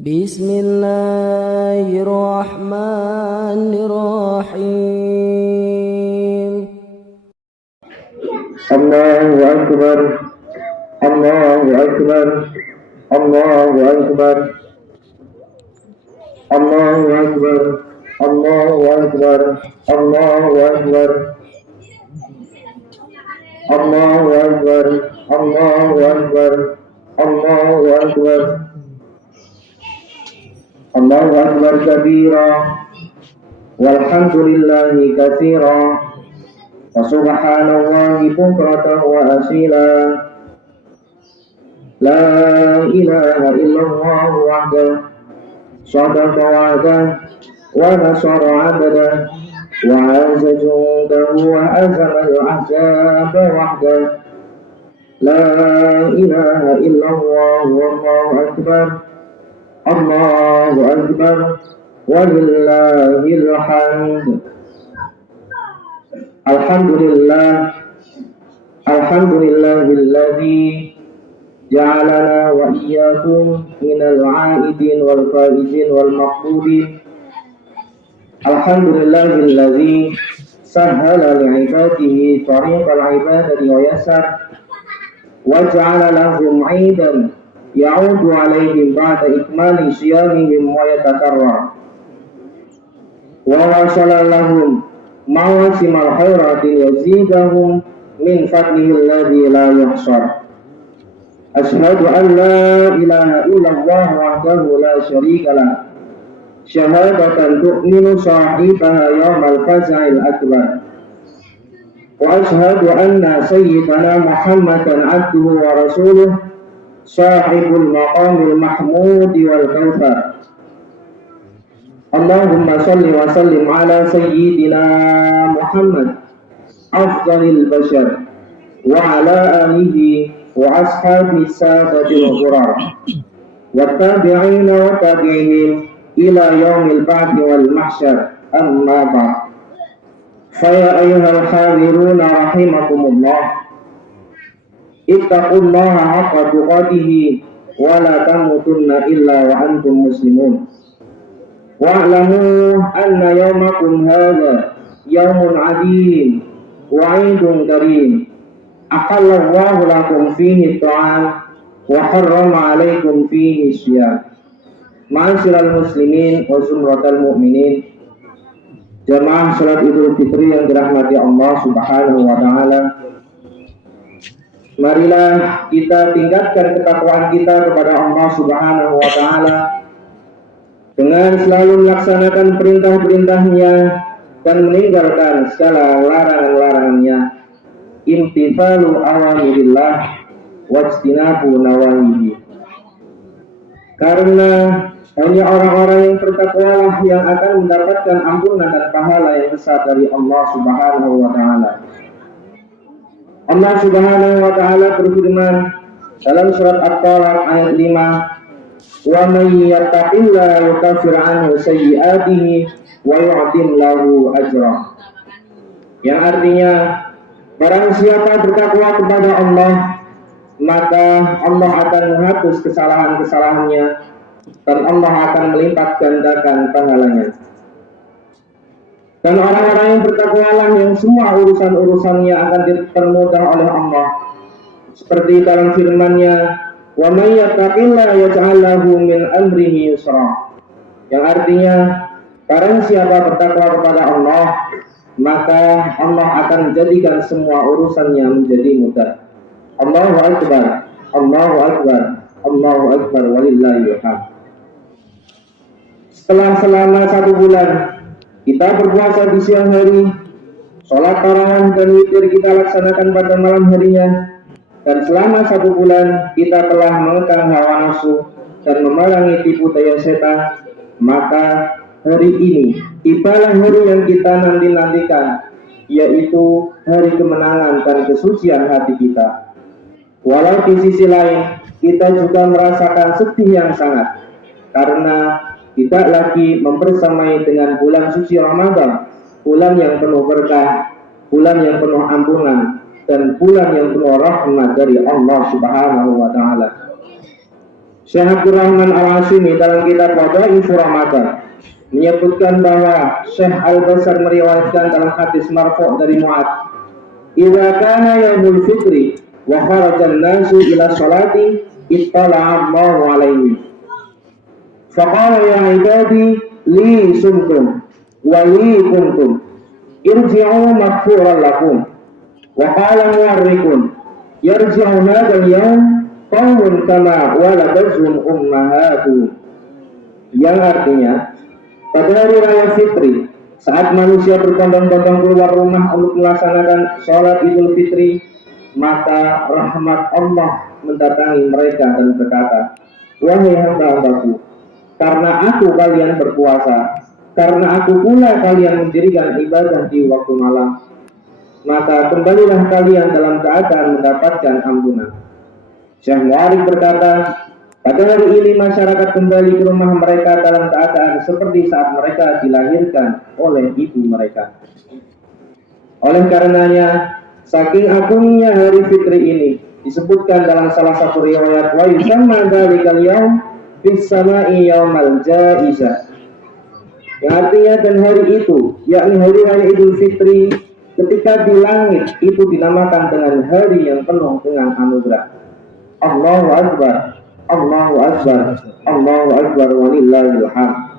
Bismillahirrahmanirrahim. Allahu Akbar, Allahu Akbar, Allahu Akbar, Allahu Akbar, Allahu Akbar, Allahu Akbar, Allahu Akbar, Allahu Akbar, Allahu Akbar, Allahu Akbar kabira, walhamdulillahi katsira, wa subhanallahi bukratan wa asila. La ilaha illallah wahdahu sadaqa wa'dah wa nasara 'abdah wa 'azza jundahu wa azama al-ahzaba wahdah. La ilaha illallah wallahu akbar, Allahu akbar, walillahil hamd. Alhamdulillah, alhamdulillahilladzi ja'alana wa iyyakum minal 'aidin wal faizin wal maqbudin. Alhamdulillahilladzi sahhala li'ibadihi tariqal ibadati wa yassar wa ja'ala lahum 'aidan ya'udu 'alaihim ba'da ikmali siyamihim wa yatakarrar wa wasala lahum mawasimal khairati yazidahum min fadlihi alladzi la yuhsar. Ashhadu an la ilaha illallah wahdahu la syarika lah, syahadatan tu'minu sahibaha yawmal faza'il akbar. Wa ashhadu anna sayyidana Muhammadan abduhu wa rasuluh sahibul maqamil mahmudi wal kawthar. Allahumma salli wa sallim ala sayyidina Muhammad afdalil bashar wa ala alihi wa ashabi sadatil ghurar wa tabi'ina wa tabi'ihim ila yaumil ba'thi wal mahsyar. Amma ba'd. Faya ayyuhal hadiruna rahimakumullah, ittaqullaha haqqa tuqatih wa la tamutunna illa wa antum muslimun. Wa'lamu anna yawmakum hadha yawmun 'adim wa 'idun karim. Ahallallahu lakum fihi ta'am wa harrama 'alaikum fihi syiyam. Ma'asyiral muslimin wa zumratal mu'minin, jamaah salat Idul Fitri yang dirahmati Allah Subhanahu wa taala. Marilah kita tingkatkan ketakwaan kita kepada Allah Subhanahu wa taala dengan selalu melaksanakan perintah-perintahnya dan meninggalkan segala larangan-larangannya. Imtithalu awamirillah wajtinabu nawahihi. Karena hanya orang-orang yang bertakwalah yang akan mendapatkan ampunan dan pahala yang besar dari Allah Subhanahu wa taala. Allah Subhanahu wa taala berfirman dalam surat At-Talaq ayat 5, wa may yattaqillaha yukaffir anhu sayyi'atihi wa yu'tim lahu ajra. Yang artinya, barang siapa bertakwa kepada Allah, maka Allah akan menghapus kesalahan-kesalahannya dan Allah akan melipat gandakan pahalanya. Dan orang-orang yang bertakwalah yang semua urusan-urusannya akan dipermudah oleh Allah. Seperti dalam firman-Nya, wa may yattaqillaha yaj'al lahu min amrihi yusra. Yang artinya, barang siapa bertakwa kepada Allah, maka Allah akan menjadikan semua urusannya menjadi mudah. Allahu akbar, Allahu akbar, Allahu akbar, walillahil hamd. Setelah selama 1 bulan kita berpuasa di siang hari, sholat tarawih dan witir kita laksanakan pada malam harinya, dan selama 1 bulan kita telah mengekang hawa nafsu dan memerangi tipu daya setan, maka hari ini tibalah hari yang kita nanti-nantikan, yaitu hari kemenangan dan kesucian hati kita. Walau di sisi lain kita juga merasakan sedih yang sangat, karena tidak lagi mempersamai dengan bulan suci Ramadan, bulan yang penuh berkah, bulan yang penuh ampunan, dan bulan yang penuh rahmat dari Allah Subhanahu wa taala. Syekh Abdurrahman Al-Hashimi dalam kitab Wadha'ifu Ramadan menyebutkan bahwa Syekh Al-Basar meriwayatkan dalam hadis marfu' dari Mu'adz, "Idza kana yaumul fitri wa kharaja an-nasu ila sholati ittala'a Allahu 'alaihi faqala ya ibadi li sumtum wa li kuntum irji'u maghfuran lakum wa qala mu'arrikun yarji'u hadzal yaum qaumun kama waladatuhum ummahatuhum." Yang artinya, pada hari raya Fitri, saat manusia berbondong-bondong keluar rumah untuk melaksanakan sholat Idul Fitri, maka rahmat Allah mendatangi mereka dan berkata, "Wahai hamba-hambaku, karena aku kalian berpuasa, karena aku pula kalian mendirikan ibadah di waktu malam, maka kembalilah kalian dalam keadaan mendapatkan ampunan." Syekh Mu'arrikh berkata, pada hari ini masyarakat kembali ke rumah mereka dalam keadaan seperti saat mereka dilahirkan oleh ibu mereka. Oleh karenanya, saking agungnya hari Fitri ini, disebutkan dalam salah satu riwayat, wa yusamma dzalikal yaum bis sama'i yaumal jaizah. Yang artinya, dan hari itu, yakni hari raya Idul Fitri, ketika di langit itu dinamakan dengan hari yang penuh dengan anugerah. Allahu Akbar, Allahu Akbar, Allahu Akbar, walillahil hamd.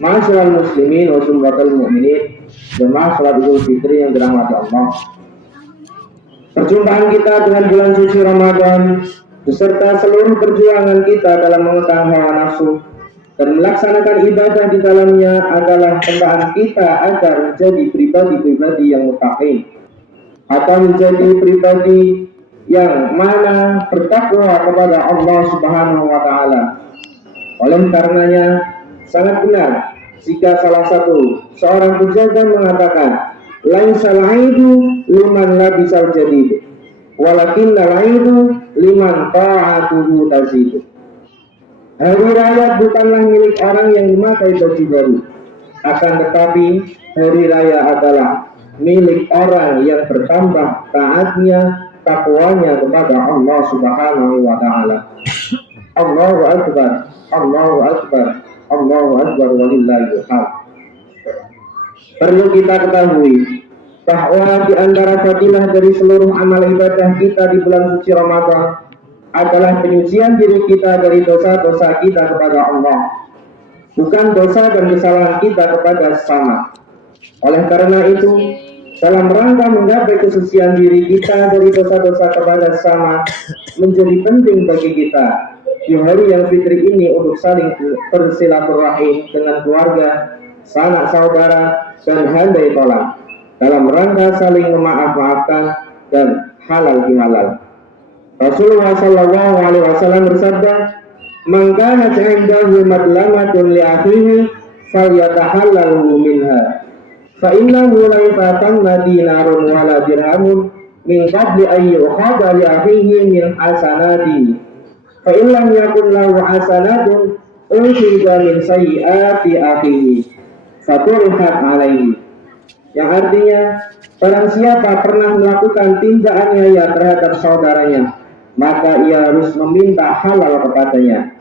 Ma'asyiral muslimin wa summatul mu'minin, jemaah salat Idul Fitri yang dirahmati Allah. Perjumpaan kita dengan bulan suci Ramadan beserta seluruh perjuangan kita dalam mengekang hawa nafsu dan melaksanakan ibadah di dalamnya adalah cobaan kita agar menjadi pribadi-pribadi yang muttaqin, atau menjadi pribadi yang mana bertakwa kepada Allah Subhanahu wa taala. Oleh karenanya sangat benar jika salah satu seorang penjaga mengatakan, laisal aidu liman labisal jadid walakinnal aidu liman ta'atuhu tazid. Hari raya bukanlah milik orang yang memakai baju baru, akan tetapi hari raya adalah milik orang yang bertambah taatnya, takwanya kepada Allah Subhanahu wa taala. Allahu Akbar, Allahu Akbar, Allahu Akbar, walillahil hamd. Perlu kita ketahui bahwa di antara fadilah dari seluruh amal ibadah kita di bulan suci Ramadan adalah penyucian diri kita dari dosa-dosa kita kepada Allah, bukan dosa dan kesalahan kita kepada sesama. Oleh karena itu, dalam rangka menggapai kesucian diri kita dari dosa-dosa kepada sesama, menjadi penting bagi kita di hari yang fitri ini untuk saling bersilaturahim dengan keluarga, sanak saudara, dan handai tolak dalam rangka saling memaaf-maafkan dan halal bihalal. Rasulullah Shallallahu Alaihi Wasallam bersabda, "Man kana 'indahu madlamatun li akhihi falyatahallalhu minha, fa innahu la yafatanna dinarun wala dirhamun min qabli an yukhadha li akhihi min hasanati, fa in lam yakun lahu hasanatun ukhidha min sayyiati akhihi faturihat alaihi." Yang artinya, barang siapa pernah melakukan tindak aniaya terhadap saudaranya, maka ia harus meminta halal kepadanya,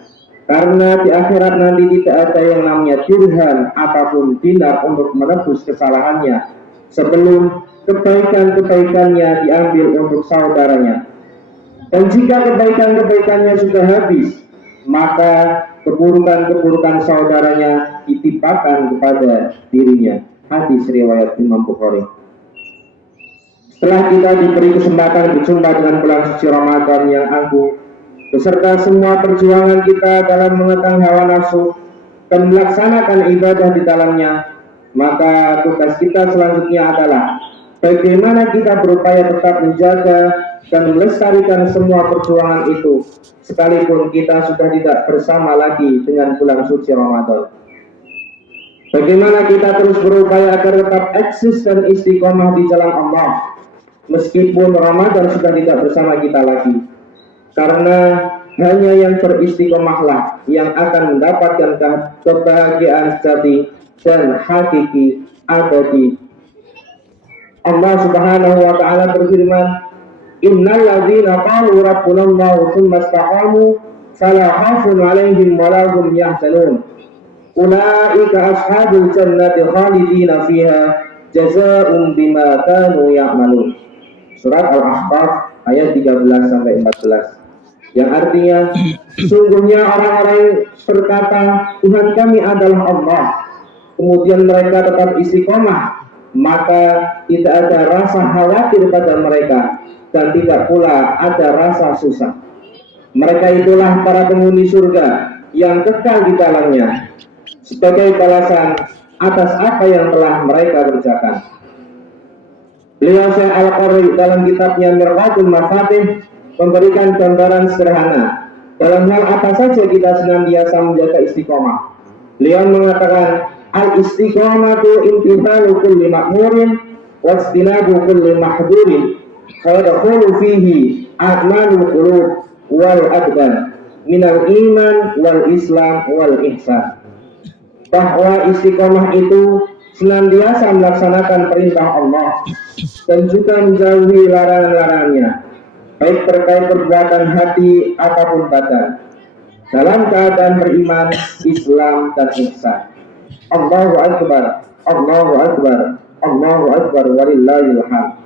karena di akhirat nanti tidak ada yang namanya dirham ataupun dinar untuk menebus kesalahannya sebelum kebaikan-kebaikannya diambil untuk saudaranya. Dan jika kebaikan-kebaikannya sudah habis, maka keburukan-keburukan saudaranya ditimpakan kepada dirinya. Hadis riwayat Imam Bukhari. Setelah kita diberi kesempatan berjumpa dengan bulan suci Ramadan yang agung, beserta semua perjuangan kita dalam mengekang hawa nafsu dan melaksanakan ibadah di dalamnya, maka tugas kita selanjutnya adalah bagaimana kita berupaya tetap menjaga dan melestarikan semua perjuangan itu, sekalipun kita sudah tidak bersama lagi dengan bulan suci Ramadan. Bagaimana kita terus berupaya agar tetap eksis dan istiqomah di jalan Allah, meskipun Ramadan sudah tidak bersama kita lagi. Karena hanya yang beristiqomahlah yang akan mendapatkan kebahagiaan sejati dan hakiki abadi. Allah Subhanahu wa taala berfirman, "Innal ladzina qalu rabbunallahu tsumma istaqamu فلا خوف عليهم ولا هم يحزنون أولئك أصحاب الجنة خالدين فيها جزاء بما كانوا يعملون. Surat Al-Ahqaf ayat 13 sampai 14. Yang artinya, sungguhnya orang-orang yang berkata Tuhan kami adalah Allah, kemudian mereka tetap istiqomah, maka tidak ada rasa khawatir pada mereka dan tidak pula ada rasa susah. Mereka itulah para penghuni surga yang kekal di dalamnya sebagai balasan atas apa yang telah mereka kerjakan. Beliau Syekh Al-Qari dalam kitabnya Mirqatul Mafatih memberikan gambaran sederhana dalam hal apa saja kita senantiasa menjaga istiqomah. Beliau mengatakan al-istiqomatu imtithalu kulli ma'murin wastinabu kulli mahdurin fayadkhulu fihi a'malul qulub wal abdan minal iman wal islam wal ihsan. Bahwa istiqomah itu senantiasa melaksanakan perintah Allah dan juga menjauhi larangan-larangannya, baik terkait perbuatan hati ataupun badan, dalam keadaan beriman, Islam dan ihsan. Allahu Akbar, Allahu Akbar, Allahu Akbar, walillahil hamd.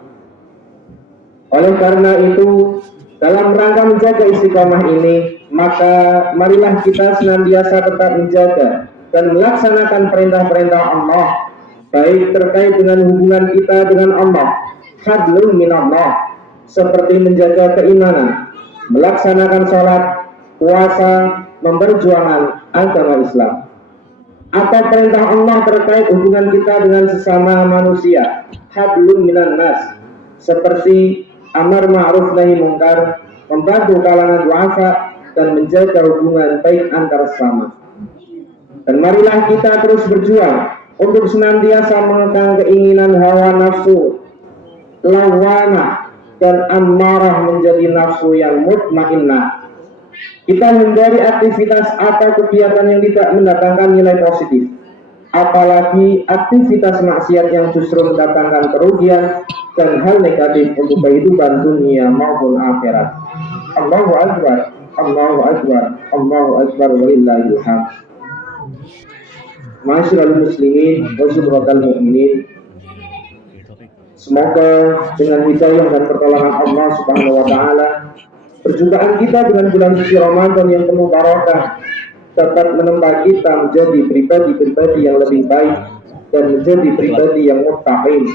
Oleh karena itu, dalam rangka menjaga istiqomah ini, maka marilah kita senantiasa tetap menjaga dan melaksanakan perintah-perintah Allah, baik terkait dengan hubungan kita dengan Allah, hablum minallah, seperti menjaga keimanan, melaksanakan sholat, puasa, memperjuangkan agama Islam, atau perintah Allah terkait hubungan kita dengan sesama manusia, hablum minan nas, seperti amar ma'ruf nahi mungkar, membantu kalangan du'afa, dan menjaga hubungan baik antar sesama. Dan marilah kita terus berjuang untuk senantiasa mengekang keinginan hawa nafsu lawanah dan ammarah menjadi nafsu yang mutmainnah. Kita hindari aktivitas atau kegiatan yang tidak mendatangkan nilai positif, apalagi aktivitas maksiat yang justru mendatangkan kerugian dan hal negatif untuk kehidupan dunia maupun akhirat. Allahu Akbar, Allahu Akbar, Allahu Akbar, walillahil hamd. Masyaallah muslimin wa syukratal mu'minin. Semoga dengan hidayah dan pertolongan Allah Subhanahu wa taala, perjumpaan kita dengan bulan suci Ramadan yang penuh barokah dapat menempa kita menjadi pribadi-pribadi yang lebih baik dan menjadi pribadi yang muttaqin.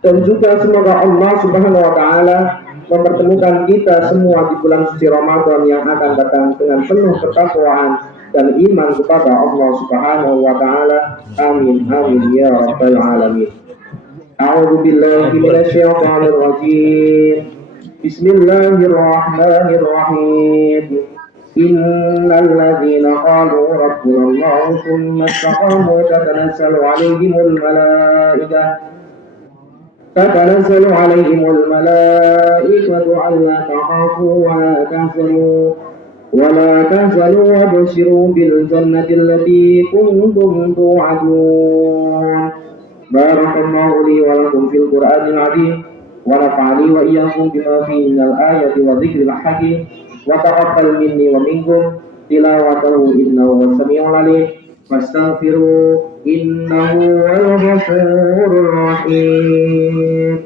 Dan juga semoga Allah Subhanahu wa taala mempertemukan kita semua di bulan suci Ramadan yang akan datang dengan penuh ketakwaan dan iman kepada Allah Subhanahu wa taala. Amin amin ya rabbal alamin. A'udzu billahi minasyaitonir rajim. Bismillahirrahmanirrahim. Innal ladzina qalu rabbuna Allah tsumma istaqamu tatanazzalu 'alaihimul malaikatu alla takhafu wa la tahzanu wabshiru bil jannati allati kuntum tu'adun. Barakallahu li wa lakum fil Qur'anil 'azim wa nafa'ani wa iyyakum bima fihi minal ayati wa dzikril hakim wa taqabbal minni wa minkum tilawatahu innahu was-sami'ul 'alim wastaghfiru innahu wal ghafurur rahim.